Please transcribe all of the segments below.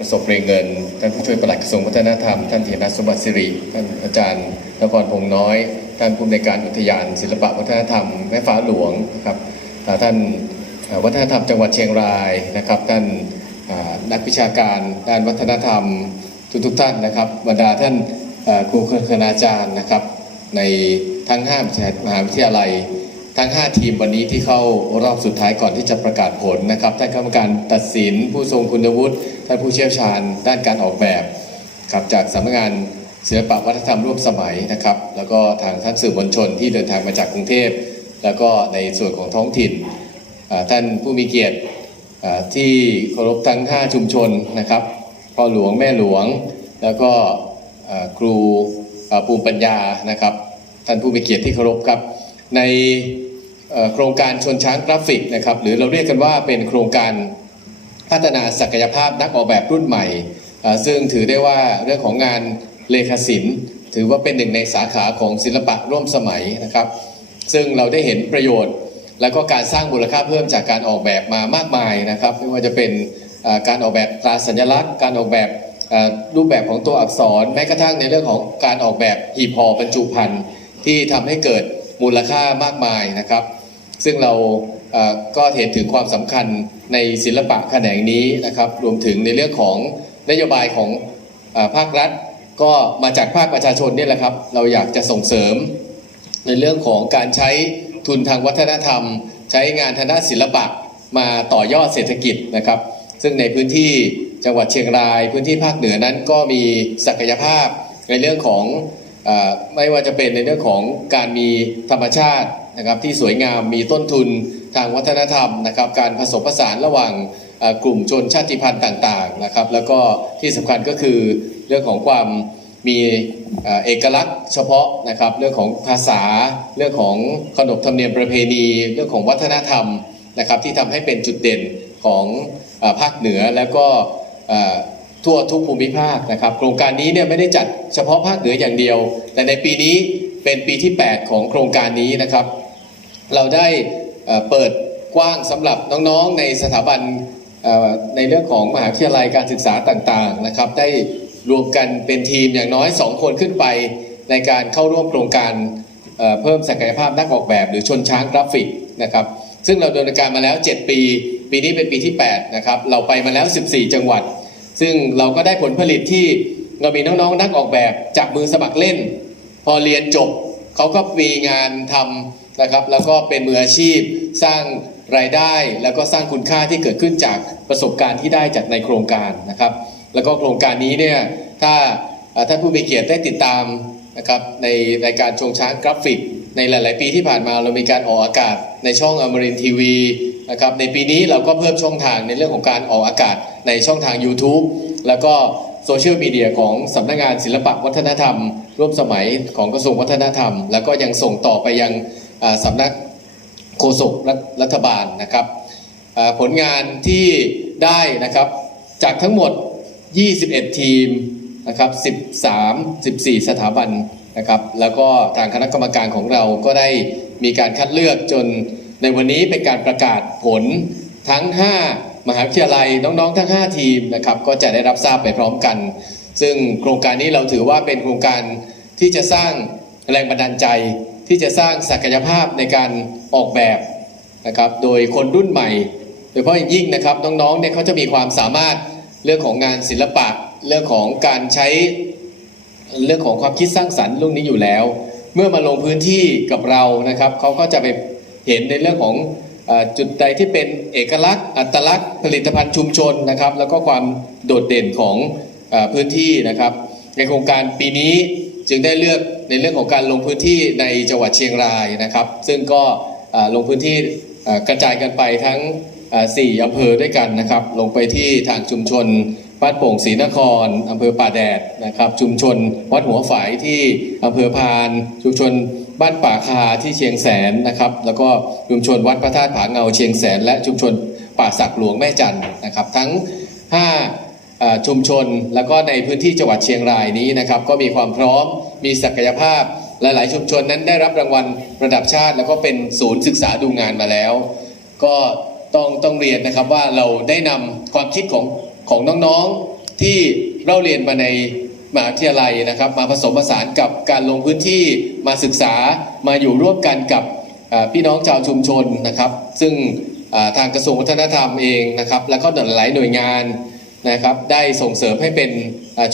ประสบเรียงเงิน ท่านผู้ช่วยปลัดกระทรวงวัฒนธรรม ท่านเทนสมบัติสิริ ท่านอาจารย์นครพงษ์น้อย ท่านผู้อำนวยการอุทยาน ศิลปะวัฒนธรรมแม่ฟ้าหลวงครับ ท่านวัฒนธรรมจังหวัดเชียงรายนะครับ ท่านนักวิชาการด้านวัฒนธรรมทุกทุกท่านนะครับ บรรดาท่านครูคณาจารย์นะครับ ในทั้ง5มหาวิทยาลัยทั้ง 5 ทีมวันนี้ที่เข้ารอบสุดท้ายก่อนที่จะประกาศผลนะครับท่านกรรมการตัดสินผู้ทรงคุณวุฒิ ท่านผู้เชี่ยวชาญด้านการออกแบบครับจากสำนักงานศิลปวัฒนธรรมร่วมสมัยนะครับ แล้วก็ทางท่านสื่อมวลชนที่เดินทางมาจากกรุงเทพ แล้วก็ในส่วนของท้องถิ่นท่านผู้มีเกียรติที่เคารพทั้ง 5 ชุมชนนะครับพ่อหลวงแม่หลวง แล้วก็ครูอ่าภูมิปัญญานะครับ ท่านผู้มีเกียรติที่เคารพครับ ในโครงการชนช้างกราฟิกนะครับ หรือเราเรียกกันว่าเป็นโครงการ พัฒนาศักยภาพนักออกแบบรุ่นใหม่ ซึ่งถือได้ว่าเรื่องของงานเลขาศิลป์ ถือว่าเป็นหนึ่งในสาขาของศิลปะร่วมสมัยนะครับ ซึ่งเราได้เห็นประโยชน์ แล้วก็การสร้างมูลค่าเพิ่มจากการออกแบบมามากมายนะครับ ไม่ว่าจะเป็นการออกแบบตราสัญลักษณ์ การออกแบบรูปแบบของตัวอักษรแม้กระทั่งในเรื่องของการออกแบบหีบห่อบรรจุภัณฑ์ที่ทำให้เกิดมูลค่ามากมายนะครับ ซึ่งเรา ก็เห็นถึงความสำคัญในศิลปะแขนงนี้นะครับ รวมถึงในเรื่องของนโยบายของอภาครัฐ ก็มาจากภาคประชาชนนี่แหละครับ เราอยากจะส่งเสริม ในเรื่องของการใช้ทุนทางวัฒนธรรม ใช้งานทางด้านศิลปะมาต่อยอดเศรษฐกิจนะครับ ซึ่งในพื้นที่จังหวัดเชียงราย พื้นที่ภาคเหนือนั้นก็มีศักยภาพในเรื่องของอไม่ว่าจะเป็นในเรื่องของการมีธรรมชาติ นะครับที่สวยงามมีต้นทุนทางวัฒนธรรมนะครับการผสมผสานระหว่างกลุ่มชนชาติพันธุ์ต่างๆนะครับแล้วก็ที่สำคัญก็คือเรื่องของความมีเอกลักษณ์เฉพาะนะครับเรื่องของภาษาเรื่องของขนบธรรมเนียมประเพณี เรื่องของวัฒนธรรมนะครับที่ทำให้เป็นจุดเด่นของภาคเหนือแล้วก็ทั่วทุกภูมิภาคนะครับโครงการนี้เนี่ยไม่ได้จัดเฉพาะภาคเหนืออย่างเดียว แต่ในปีนี้เป็นปีที่ 8 ของโครงการนี้นะครับ เราได้เปิดกว้างสำหรับน้องๆในสถาบันในเรื่องของมหาวิทยาลัยการศึกษาต่างๆนะครับ ได้รวมกันเป็นทีมอย่างน้อย 2 คนขึ้นไปในการเข้าร่วมโครงการเพิ่มศักยภาพนักออกแบบ หรือชนช้างกราฟิกนะครับ ซึ่งเราดำเนินการมาแล้ว 7 ปี ปีนี้เป็นปีที่8นะครับเราไปมาแล้ว 14 จังหวัด ซึ่งเราก็ได้ผลผลิตที่เรามีน้องๆนักออกแบบจากมือสมัครเล่น พอเรียนจบเขาก็มีงานทำ นะครับ แล้วก็เป็นมืออาชีพสร้างรายได้ แล้วก็สร้างคุณค่าที่เกิดขึ้นจากประสบการณ์ที่ได้จากในโครงการนะครับ แล้วก็โครงการนี้เนี่ยถ้าท่านผู้มีเกียรติได้ติดตามนะครับในรายการชงช้างกราฟิก ในหลาย ๆ ปีที่ผ่านมาเรามีการออกอากาศในช่องอมรินทีวีนะครับในปีนี้เราก็เพิ่มช่องทางในเรื่องของการออกอากาศในช่องทาง YouTube แล้วก็โซเชียลมีเดียของสำนักงานศิลปวัฒนธรรม ร่วมสมัยของกระทรวงวัฒนธรรม แล้วก็ยังส่งต่อไปยัง สำนักโฆษกรัฐรัฐบาลนะครับผลงานที่ได้นะครับจากทั้งหมด 21 ทีมนะครับ13 14 สถาบันนะครับแล้วก็ทางคณะกรรมการของเราก็ได้มีการคัดเลือกจนในวันนี้เป็นการประกาศผลทั้ง 5 มหาวิทยาลัยน้องๆ ทั้ง 5 ทีมนะครับก็จะได้รับทราบไปพร้อมกัน ซึ่งโครงการนี้เราถือว่าเป็นโครงการที่จะสร้างแรงบันดาลใจ ที่จะสร้างศักยภาพในการออกแบบนะครับโดยคนรุ่นใหม่ โดยเฉพาะอย่างยิ่งนะครับน้องๆเนี่ยเขาจะมีความสามารถเรื่องของงานศิลปะ เรื่องของการใช้เรื่องของความคิดสร้างสรรค์เรื่องนี้อยู่แล้ว เมื่อมาลงพื้นที่กับเรานะครับเขาก็จะไปเห็นในเรื่องของอจุดใดที่เป็นเอกลักษณ์ อัตลักษณ์ ผลิตภัณฑ์ชุมชนนะครับ แล้วก็ความโดดเด่นของอพื้นที่นะครับ ในโครงการปีนี้ จึงได้เลือกในเรื่องของการลงพื้นที่ในจังหวัดเชียงรายนะครับ ซึ่งก็ลงพื้นที่กระจายกันไปทั้งอ่าสี่อำเภอด้วยกันนะครับ ลงไปที่ทางชุมชนบ้านโป่งศรีนครอำเภอป่าแดดนะครับ ชุมชนวัดหัวฝายที่อำเภอพาน ชุมชนบ้านป่าคาที่เชียงแสนนะครับ แล้วก็ชุมชนวัดพระธาตุผาเงาเชียงแสน และชุมชนป่าสักหลวงแม่จันนะครับ ทั้ง5อ่า ชุมชน แล้วก็ในพื้นที่จังหวัดเชียงรายนี้นะครับ ก็มีความพร้อมมีศักยภาพหลาย ๆ ชุมชนนั้นได้รับรางวัลระดับชาติ แล้วก็เป็นศูนย์ศึกษาดูงานมาแล้ว ก็ต้องต้องเรียนนะครับว่าเราได้นำความคิดของของน้อง ๆ ที่เราเรียนมาในมหาวิทยาลัยนะครับ มาผสมผสานกับการลงพื้นที่มาศึกษามาอยู่ร่วมกันกับพี่น้องชาวชุมชนนะครับ ซึ่งทางกระทรวงวัฒนธรรมเองนะครับ แล้วก็หลายหน่วยงาน นะครับได้ส่งเสริมให้เป็น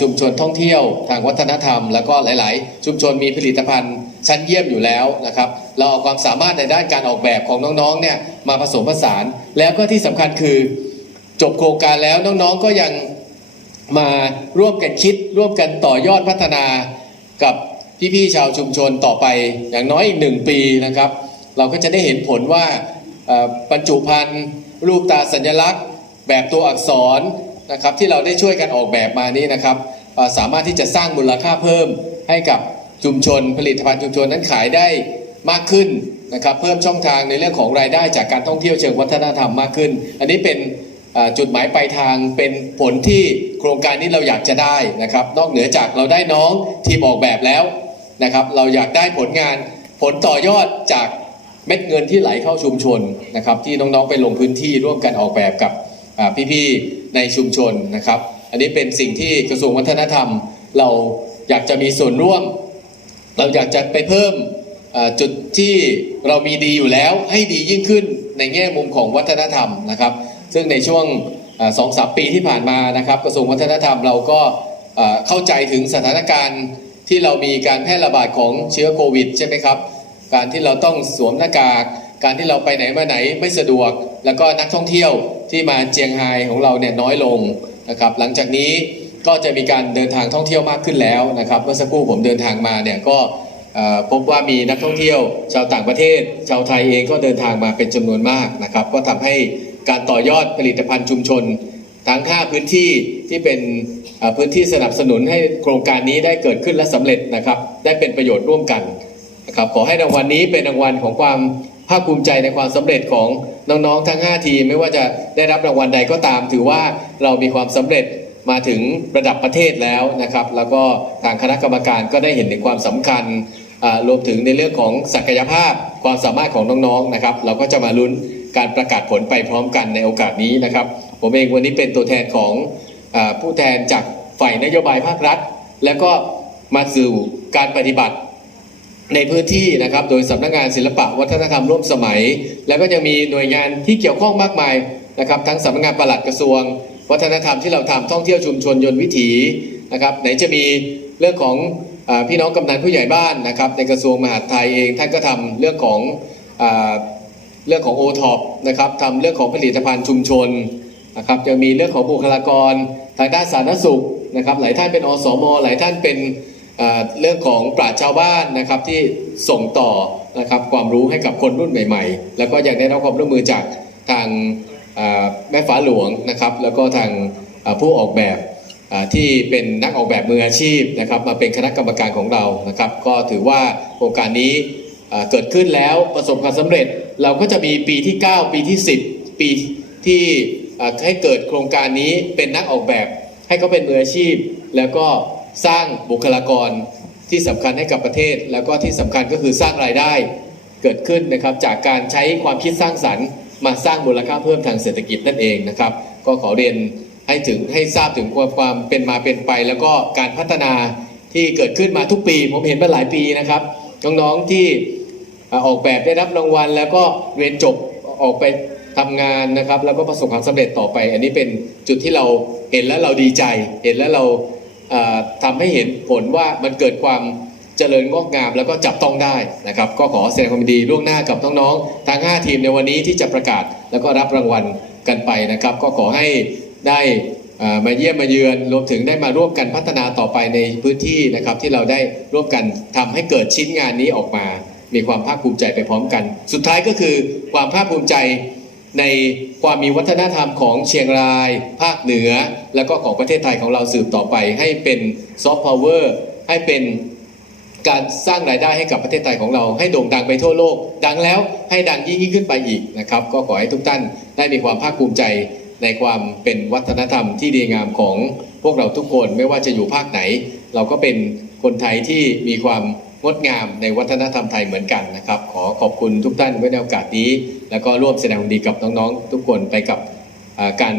ชุมชนท่องเที่ยวทางวัฒนธรรม แล้วก็หลาย ๆ ชุมชนมีผลิตภัณฑ์ชั้นเยี่ยมอยู่แล้วนะครับเราเอาความสามารถในด้านการออกแบบของน้อง ๆ เนี่ยมาผสมผสาน แล้วก็ที่สำคัญคือจบโครงการแล้วน้อง ๆ ก็ยังมาร่วมกันคิด ร่วมกันต่อยอดพัฒนากับพี่ ๆ ชาวชุมชนต่อไปอย่างน้อยอีกหนึ่งปีนะครับ เราก็จะได้เห็นผลว่าเอ่อบรรจุภัณฑ์รูปตาสัญลักษณ์ แบบตัวอักษร นะครับที่เราได้ช่วยกันออกแบบมานี้นะครับสามารถที่จะสร้างมูลค่าเพิ่มให้กับชุมชนผลิตภัณฑ์ชุมชนนั้นขายได้มากขึ้นนะครับเพิ่มช่องทางในเรื่องของรายได้จากการท่องเที่ยวเชิงวัฒนธรรมมากขึ้น อันนี้เป็นจุดหมายปลายทางเป็นผลที่โครงการนี้เราอยากจะได้นะครับ นอกเหนือจากเราได้น้องทีมออกแบบแล้วนะครับ เราอยากได้ผลงานผลต่อยอดจากเม็ดเงินที่ไหลเข้าชุมชนนะครับ ที่น้องๆไปลงพื้นที่ร่วมกันออกแบบกับ พี่ๆในชุมชนนะครับ อันนี้เป็นสิ่งที่กระทรวงวัฒนธรรม เราอยากจะมีส่วนร่วม เราอยากจะไปเพิ่มจุดที่เรามีดีอยู่แล้วให้ดียิ่งขึ้นในแง่มุมของวัฒนธรรมนะครับ ซึ่งในช่วงสองสามปีที่ผ่านมานะครับ กระทรวงวัฒนธรรมเราก็เข้าใจถึงสถานการณ์ที่เรามีการแพร่ระบาดของเชื้อโควิดใช่ไหมครับ การที่เราต้องสวมหน้ากาก การที่เราไปไหนมาไหนไม่สะดวก แล้วก็นักท่องเที่ยวที่มาเจียงไฮ้ของเราเนี่ยน้อยลงนะครับหลังจากนี้ก็จะมีการเดินทางท่องเที่ยวมากขึ้นแล้วนะครับเมื่อสักครู่ผมเดินทางมาเนี่ยก็พบว่ามีนักท่องเที่ยว ชาวต่างประเทศ ชาวไทยเองก็เดินทางมาเป็นจำนวนมากนะครับ ก็ทำให้การต่อยอดผลิตภัณฑ์ชุมชน ทั้ง 5 พื้นที่ที่เป็นพื้นที่สนับสนุนให้โครงการนี้ได้เกิดขึ้นและสำเร็จนะครับ ได้เป็นประโยชน์ร่วมกันนะครับขอให้รางวัลนี้เป็นรางวัลของความ ภาคภูมิใจในความสำเร็จของน้องๆ ทั้ง 5 ทีม ไม่ว่าจะได้รับรางวัลใดก็ตาม ถือว่าเรามีความสำเร็จมาถึงระดับประเทศแล้วนะครับ แล้วก็ทางคณะกรรมการก็ได้เห็นถึงความสำคัญรวมถึงในเรื่องของศักยภาพความสามารถของน้องๆนะครับ เราก็จะมาลุ้นการประกาศผลไปพร้อมกันในโอกาสนี้นะครับ ผมเองวันนี้เป็นตัวแทนของอผู้แทนจากฝ่ายนโยบายภาครัฐ แล้วก็มาสู่การปฏิบัติ ในพื้นที่นะครับ โดยสำนักงานศิลปะวัฒนธรรมร่วมสมัย แล้วก็ยังมีหน่วยงานที่เกี่ยวข้องมากมายนะครับทั้งสำนักงานปลัดกระทรวง วัฒนธรรมที่เราทำท่องเที่ยวชุมชนยนต์วิถีนะครับไหนจะมีเรื่องของอพี่น้องกำนันผู้ใหญ่บ้านนะครับในกระทรวงมหาดไทยเองท่านก็ทำเรื่องของอเรื่องของโอท็อปนะครับทำเรื่องของผลิตภัณฑ์ชุมชนนะครับยังมีเรื่องของบุคลากรทางด้านสาธารณสุขนะครับหลายท่านเป็นอสม หลายท่านเป็น เรื่องของปราชญ์ชาวบ้านนะครับที่ส่งต่อนะครับความรู้ให้กับคนรุ่นใหม่ ๆ แล้วก็ยังได้รับความร่วมมือจากทางแม่ฟ้าหลวงนะครับแล้วก็ทางผู้ออกแบบที่เป็นนักออกแบบมืออาชีพนะครับมาเป็นคณะกรรมการของเรานะครับก็ถือว่าโครงการนี้เกิดขึ้นแล้วประสบความสำเร็จ เราก็จะมีปีที่ 9 ปีที่ 10 ปีที่ให้เกิดโครงการนี้เป็นนักออกแบบ ให้เขาเป็นมืออาชีพ แล้วก็ สร้างบุคลากรที่สำคัญให้กับประเทศ แล้วก็ที่สำคัญก็คือสร้างรายได้เกิดขึ้นนะครับ จากการใช้ความคิดสร้างสรรค์ มาสร้างมูลค่าเพิ่มทางเศรษฐกิจนั่นเองนะครับ ก็ขอเรียนให้ถึงให้ทราบถึงความความเป็นมาเป็นไป แล้วก็การพัฒนาที่เกิดขึ้นมาทุกปี ผมเห็นมาหลายปีนะครับน้องๆที่ออกแบบได้รับรางวัล แล้วก็เรียนจบออกไปทำงานนะครับ แล้วก็ประสบความสำเร็จต่อไป อันนี้เป็นจุดที่เราเห็นแล้วเราดีใจ เห็นแล้วเรา อ่าทำให้เห็นผลว่ามันเกิดความเจริญงอกงามแล้วก็จับต้องได้นะครับ ก็ขอแสดงความดีล่วงหน้ากับน้องๆทั้ง 5 ทีมในวันนี้ที่จะประกาศแล้วก็รับรางวัลกันไปนะครับ ก็ขอให้ได้มาเยี่ยมมาเยือนรวมถึงได้มาร่วมกันพัฒนาต่อไปในพื้นที่นะครับ ที่เราได้ร่วมกันทำให้เกิดชิ้นงานนี้ออกมา มีความภาคภูมิใจไปพร้อมกัน สุดท้ายก็คือความภาคภูมิใจ ในความมีวัฒนธรรมของเชียงราย ภาคเหนือ แล้วก็ของประเทศไทยของเราสืบต่อไป ให้เป็นซอฟต์พาวเวอร์ให้เป็นการสร้างรายได้ให้กับประเทศไทยของเรา ให้โด่งดังไปทั่วโลก ดังแล้วให้ดังยิ่งยิ่งขึ้นไปอีกนะครับ ก็ขอให้ทุกท่านได้มีความภาคภูมิใจในความเป็นวัฒนธรรมที่ดีงามของพวกเราทุกคนไม่ว่าจะอยู่ภาคไหน เราก็เป็นคนไทยที่มีความ งดงามในวัฒนธรรมไทยเหมือนกันนะครับ ขอขอบคุณทุกท่านไว้ในโอกาสนี้ แล้วก็ร่วมแสดงความดีกับน้องๆ ทุกคนไปกับการ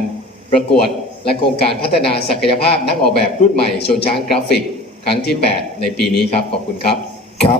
ประกวดและโครงการพัฒนาศักยภาพนักออกแบบรุ่นใหม่ชนช้างกราฟิก ครั้งที่ 8 ในปีนี้ครับ ขอบคุณครับครับ